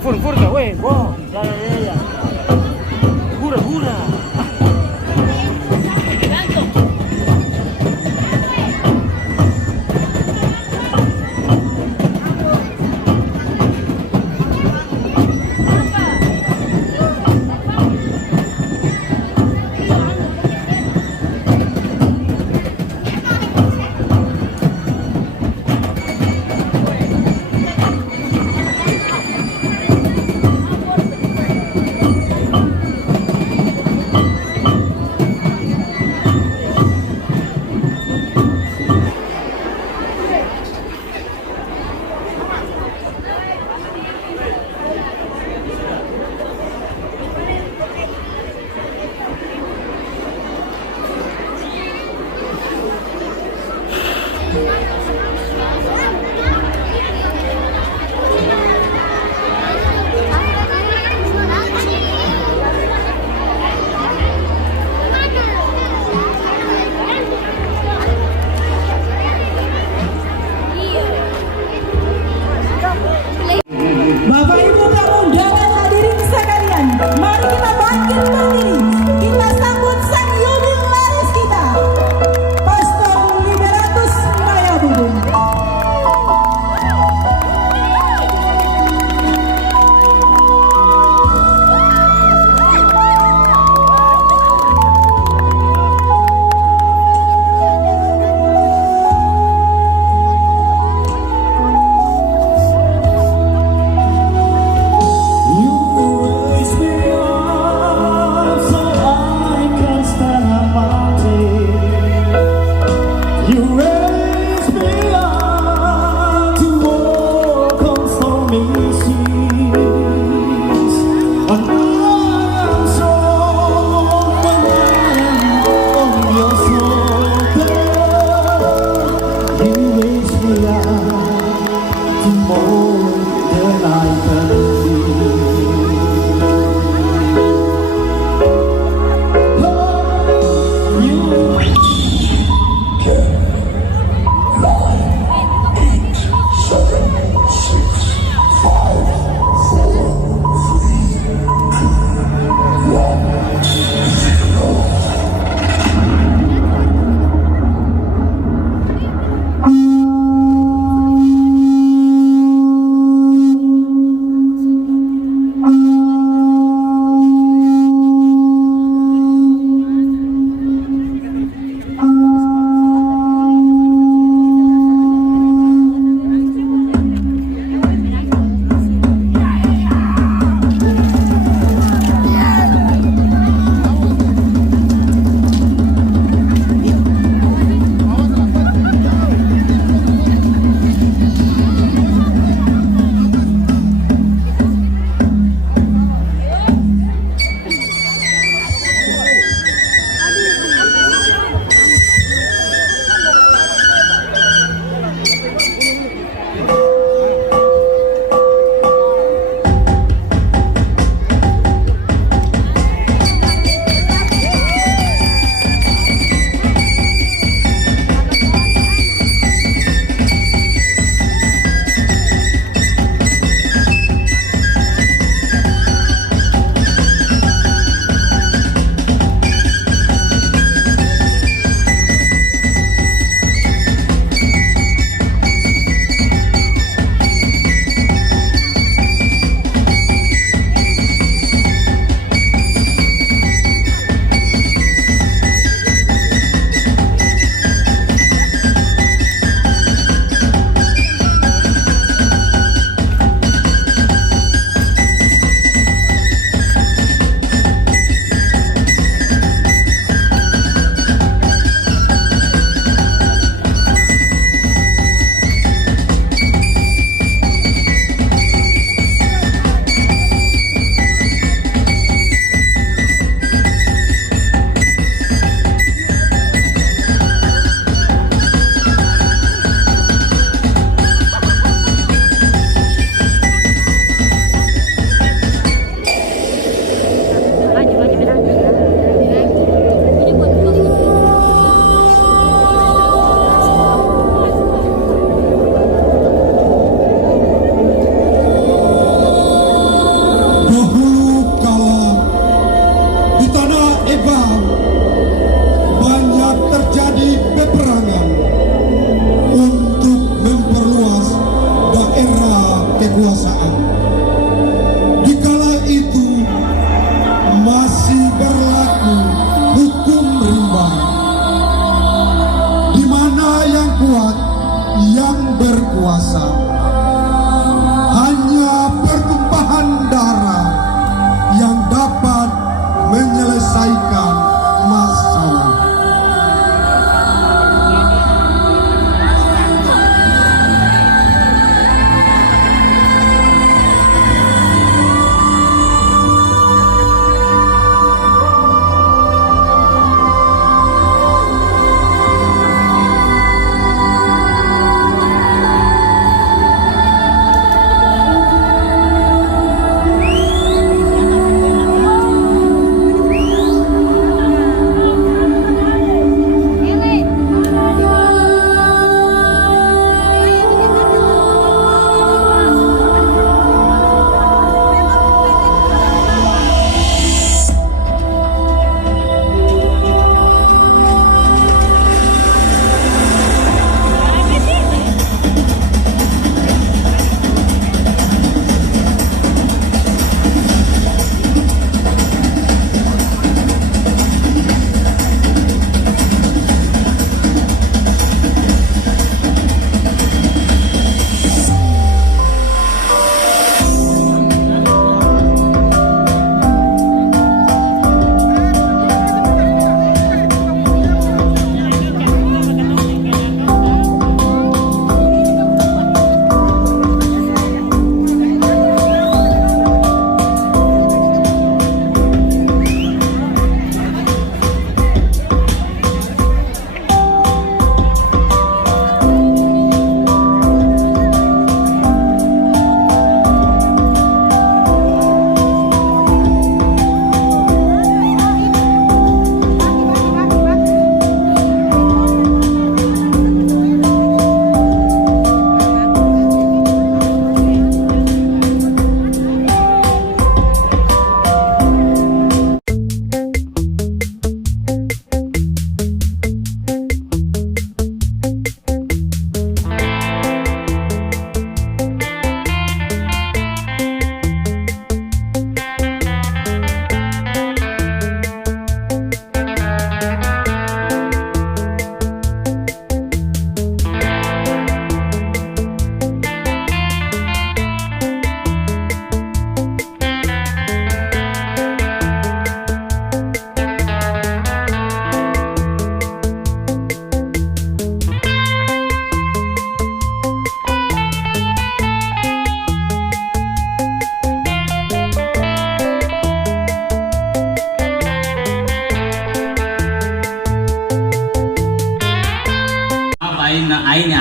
Furga, weh, boh, ya. Hura. Bapak Ibu pemuda dan hadirin sekalian, mari kita bangkit berdiri. Kita sambut sang jubilaris kita, Pastor Liberatus Maya Bubun. bangsa. Hanya pertumpahan darah yang dapat menyelesaikan masalah.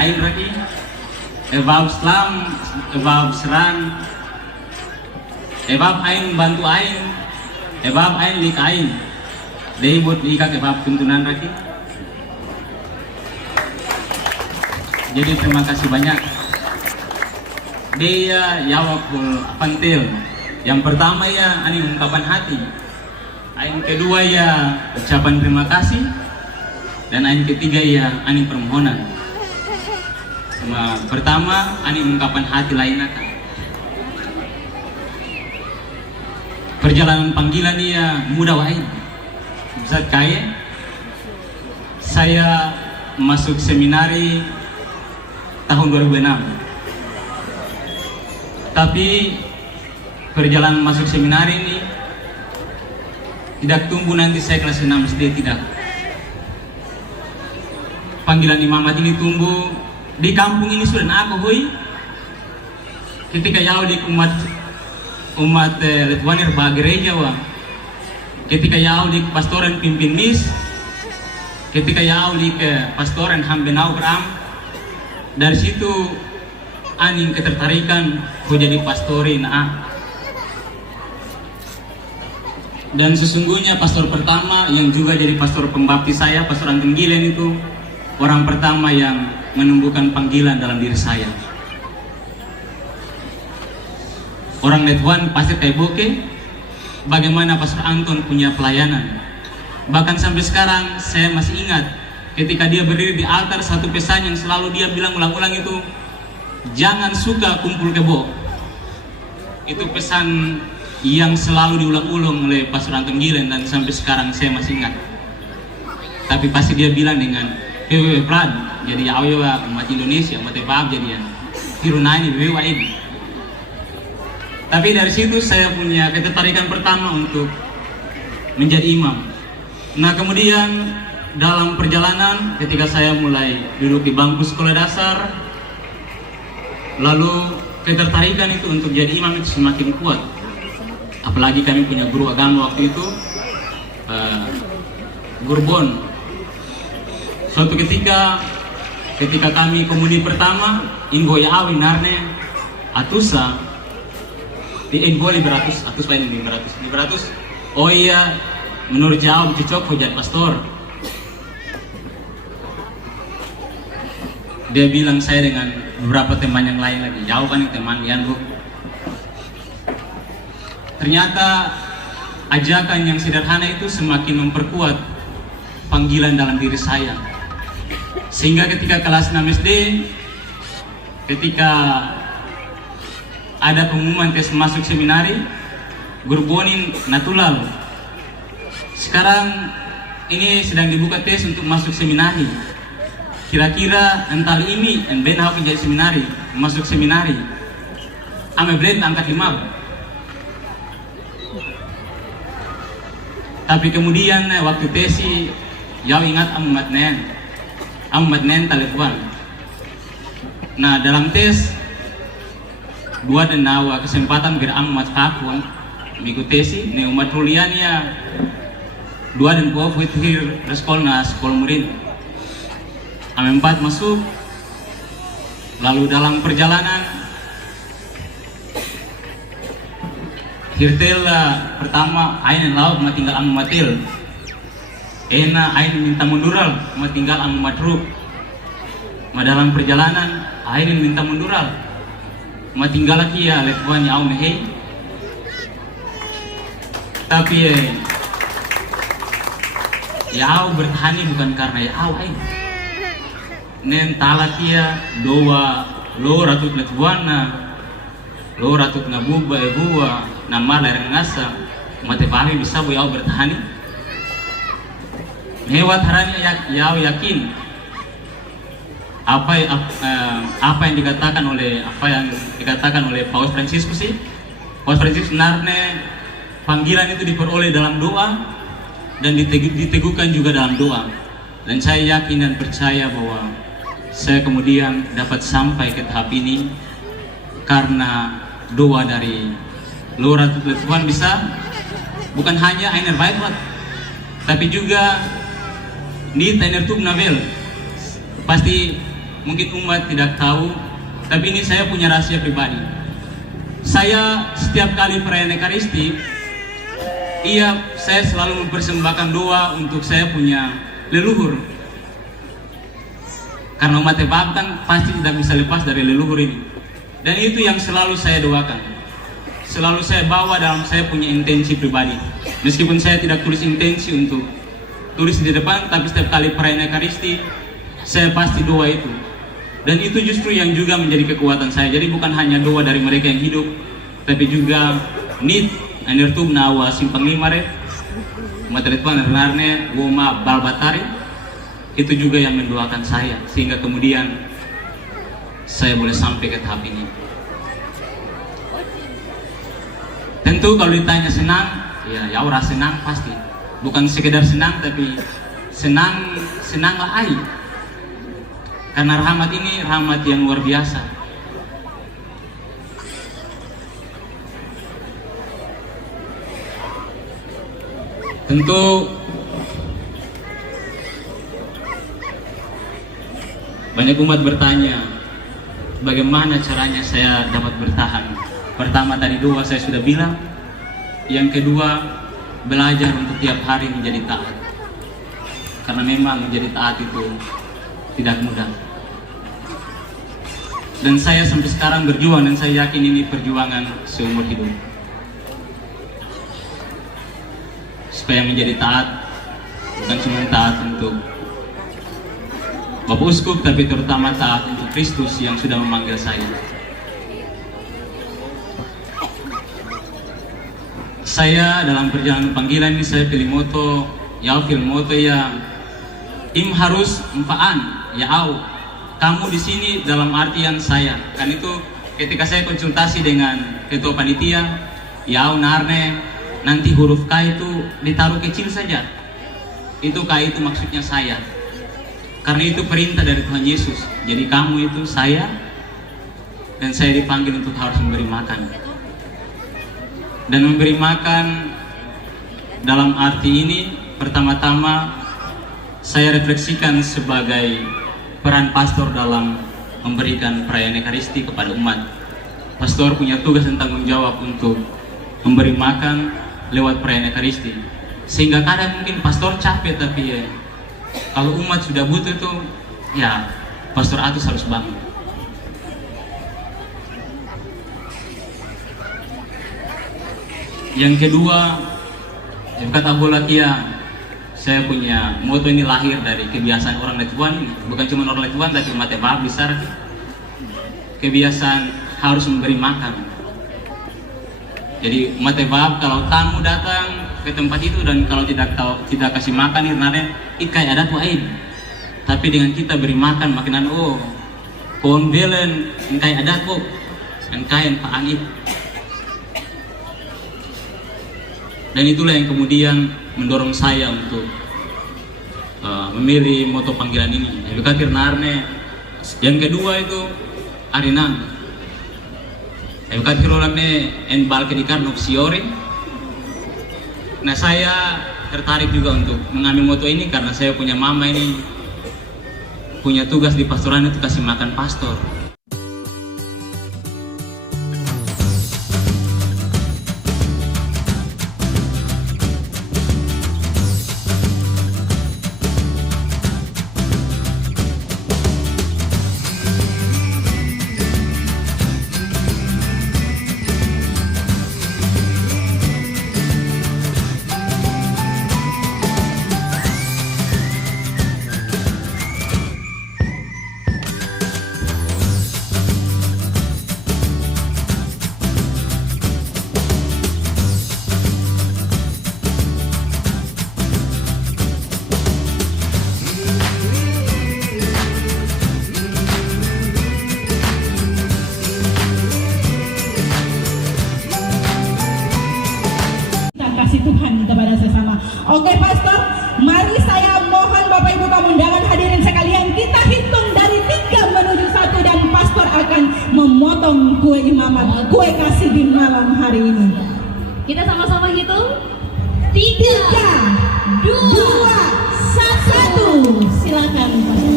ain lagi ebab selam ebab seran ebab ain bantu ain ebab ain lik ain dei buat ika ebab tuntunan lagi. Jadi terima kasih banyak. Dia jawabul pantil. Yang pertama ya ani ungkapan hati. Ain kedua ya ucapan terima kasih. Dan ain ketiga ya ani permohonan. Pertama ani ungkapan hati lainnya. Perjalanan panggilan ya mudah wain. Bisa kaya. Saya masuk seminari tahun 2006. Tapi perjalanan masuk seminari ini tidak tumbuh nanti saya kelas 6 SD, tidak. Panggilan imamat ini tumbuh di kampung ini sudah apa hoi. Ketika jauh di umat Litwanir bah gereja wah. Ketika jauh di pastoran pimpin mis. Ketika jauh di ke pastoran Hambenau Bram. Dari situ aning ketertarikan ku jadi pastorin Dan sesungguhnya pastor pertama yang juga jadi pastor pembaptis saya, Pastor Anton Gilen itu orang pertama yang menumbuhkan panggilan dalam diri saya. Orang Letwan pasti teboke bagaimana Pastor Anton punya pelayanan. Bahkan sampai sekarang saya masih ingat ketika dia berdiri di altar, satu pesan yang selalu dia bilang ulang-ulang itu, jangan suka kumpul kebo. Itu pesan yang selalu diulang-ulang oleh Pastor Anton Gilen dan sampai sekarang saya masih ingat. Tapi pasti dia bilang dengan Prad, jadi ya umat Indonesia, umat Epab jadi ya. Hirunani Bewa ini. Tapi dari situ saya punya ketertarikan pertama untuk menjadi imam. Nah kemudian dalam perjalanan ketika saya mulai duduk di bangku sekolah dasar, lalu ketertarikan itu untuk jadi imam itu semakin kuat. Apalagi kami punya guru agama waktu itu, Guru Bon. Suatu ketika kami komuni pertama, Ingo Yawi Narne Atusa, di Ingo 500, atus lain 500. Oh iya, menurut jauh cocok jadi pastor. Dia bilang saya dengan beberapa teman yang lain lagi, jauh kan teman Lian Bu. Ternyata ajakan yang sederhana itu semakin memperkuat panggilan dalam diri saya. Sehingga ketika kelas 6 SD, ketika ada pengumuman tes masuk seminari, Guru Bonin Natulal, sekarang ini sedang dibuka tes untuk masuk seminari. Kira-kira ental ini dan ben aku jadi seminari, masuk seminari. Ame blend angkat 5. Tapi kemudian waktu tesi, jauh ingat amat nen telepon. Nah dalam tes dua dan nawa kesempatan biar amat kakun mengikuti ne umat rulian ya dua dan kuaf withir sekolah murid. Am 4 masuk, lalu dalam perjalanan hirtel pertama ain laut ma tinggal am matil, ena ain minta mundural ma tinggal am matruk. Ma dalam perjalanan ain minta mundural ma tinggal lagi ya lekwan ya mehe. Tapi ya bertani bukan karena ya ain nen talakia doa lo ratut letwana lo ratut nabuba ebua nama lereng ngasa mate pahami bisa bu yau bertani mewat haranya yau yakin apa yang dikatakan oleh Paus Fransiskus sih. Paus Fransiskus sebenarnya panggilan itu diperoleh dalam doa dan diteguhkan juga dalam doa. Dan saya yakin dan percaya bahwa saya kemudian dapat sampai ke tahap ini karena doa dari Lora Tuhan bisa bukan hanya Ainer Baiklat, tapi juga di Ainer Tub Nabel. Pasti mungkin umat tidak tahu, tapi ini saya punya rahasia pribadi. Saya setiap kali perayaan Ekaristi, saya selalu mempersembahkan doa untuk saya punya leluhur. Karena umat Ebab kan pasti tidak bisa lepas dari leluhur ini. Dan itu yang selalu saya doakan. Selalu saya bawa dalam saya punya intensi pribadi. Meskipun saya tidak tulis intensi untuk tulis di depan, tapi setiap kali perayaan Ekaristi, saya pasti doa itu. Dan itu justru yang juga menjadi kekuatan saya. Jadi bukan hanya doa dari mereka yang hidup, tapi juga nit anertum nawa simpang limare materitwan renarne goma balbatari. Itu juga yang mendoakan saya sehingga kemudian saya boleh sampai ke tahap ini. Tentu kalau ditanya senang, ya rasa senang pasti. Bukan sekedar senang, tapi senanglah ai. Karena rahmat ini rahmat yang luar biasa. Tentu banyak umat bertanya, bagaimana caranya saya dapat bertahan. Pertama tadi doa saya sudah bilang. Yang kedua, belajar untuk tiap hari menjadi taat. Karena memang menjadi taat itu tidak mudah. Dan saya sampai sekarang berjuang, dan saya yakin ini perjuangan seumur hidup. Supaya menjadi taat, bukan cuma taat untuk Bapak Uskup, tapi terutama taat untuk Kristus yang sudah memanggil saya. Saya dalam perjalanan panggilan ini saya pilih moto, ya im harus empaan, ya au kamu di sini dalam artian saya. Kan itu ketika saya konsultasi dengan ketua panitia, ya narne nanti huruf K itu ditaruh kecil saja. Itu K itu maksudnya saya. Karena itu perintah dari Tuhan Yesus. Jadi kamu itu saya, dan saya dipanggil untuk harus memberi makan. Dan memberi makan dalam arti ini, pertama-tama saya refleksikan sebagai peran pastor dalam memberikan perayaan Ekaristi kepada umat. Pastor punya tugas dan tanggung jawab untuk memberi makan lewat perayaan Ekaristi. Sehingga kadang mungkin pastor capek, tapi ya, kalau umat sudah butuh itu, ya Pastor Atus harus bangun. Yang kedua, kata bola kia, saya punya moto ini lahir dari kebiasaan orang Letuan, bukan cuma orang Letuan tapi umat Evab besar. Kebiasaan harus memberi makan. Jadi umat Evab kalau tamu datang ke tempat itu dan kalau tidak kasih makan irnane ikai ada tuh aib. Tapi dengan kita beri makan makinan pohon belen ikai ada kok engkai paangit. Dan itulah yang kemudian mendorong saya untuk memilih moto panggilan ini. Edukatir narne. Yang kedua itu arinang. Edukatir orangnya en balke di karnok siore. Nah, saya tertarik juga untuk mengambil moto ini karena saya punya mama ini punya tugas di pastoran itu kasih makan pastor. Tuhan kepada sesama. Oke Pastor, mari saya mohon Bapak Ibu tamu undangan hadirin sekalian, kita hitung dari 3 menuju 1 dan Pastor akan memotong kue imamat, kue kasih di malam hari ini. Kita sama-sama hitung. 3, 2, 1. Silakan Pastor.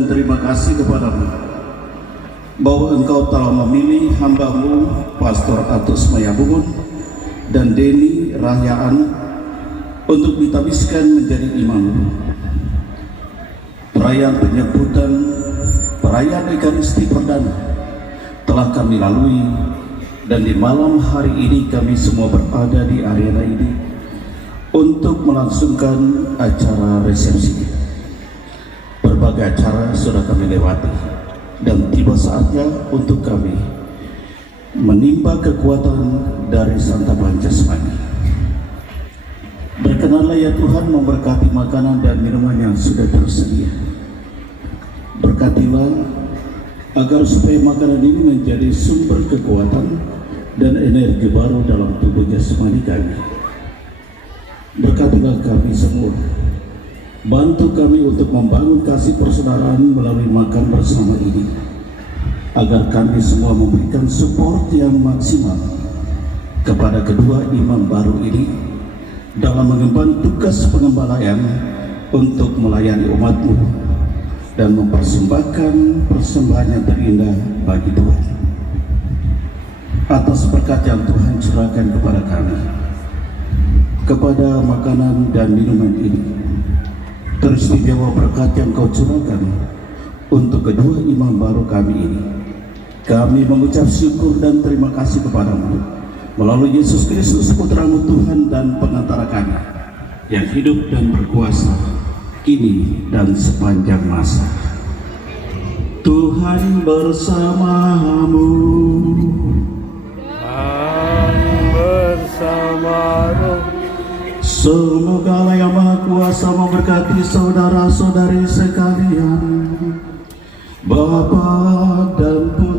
dan terima kasih kepadamu bahwa Engkau telah memilih hamba-Mu Pastor Atus Mayabungun dan Deni Rahyaan untuk ditabiskan menjadi imam. Perayaan penyebutan perayaan Ekaristi Perdana telah kami lalui, dan di malam hari ini kami semua berada di arena ini untuk melangsungkan acara resepsi. Berbagai acara sudah kami lewati, dan tiba saatnya untuk kami menimba kekuatan dari Santa Pancasmani. Berkenanlah ya Tuhan memberkati makanan dan minuman yang sudah tersedia. Berkatilah agar supaya makanan ini menjadi sumber kekuatan dan energi baru dalam tubuh jasmani kami. Berkatilah kami semua. Bantu kami untuk membangun kasih persaudaraan melalui makan bersama ini, agar kami semua memberikan support yang maksimal kepada kedua imam baru ini dalam mengemban tugas pengembalaan untuk melayani umat-Mu dan mempersembahkan persembahan yang terindah bagi Tuhan. Atas berkat yang Tuhan curahkan kepada kami, kepada makanan dan minuman ini, teristimewa berkat yang Kau curahkan untuk kedua imam baru kami ini, kami mengucap syukur dan terima kasih kepadamu melalui Yesus Kristus Putra-Mu Tuhan dan pengantara kami, yang hidup dan berkuasa kini dan sepanjang masa. Tuhan bersamamu. Semoga Allah yang Maha Kuasa memberkati saudara-saudari sekalian, Bapa dan Putra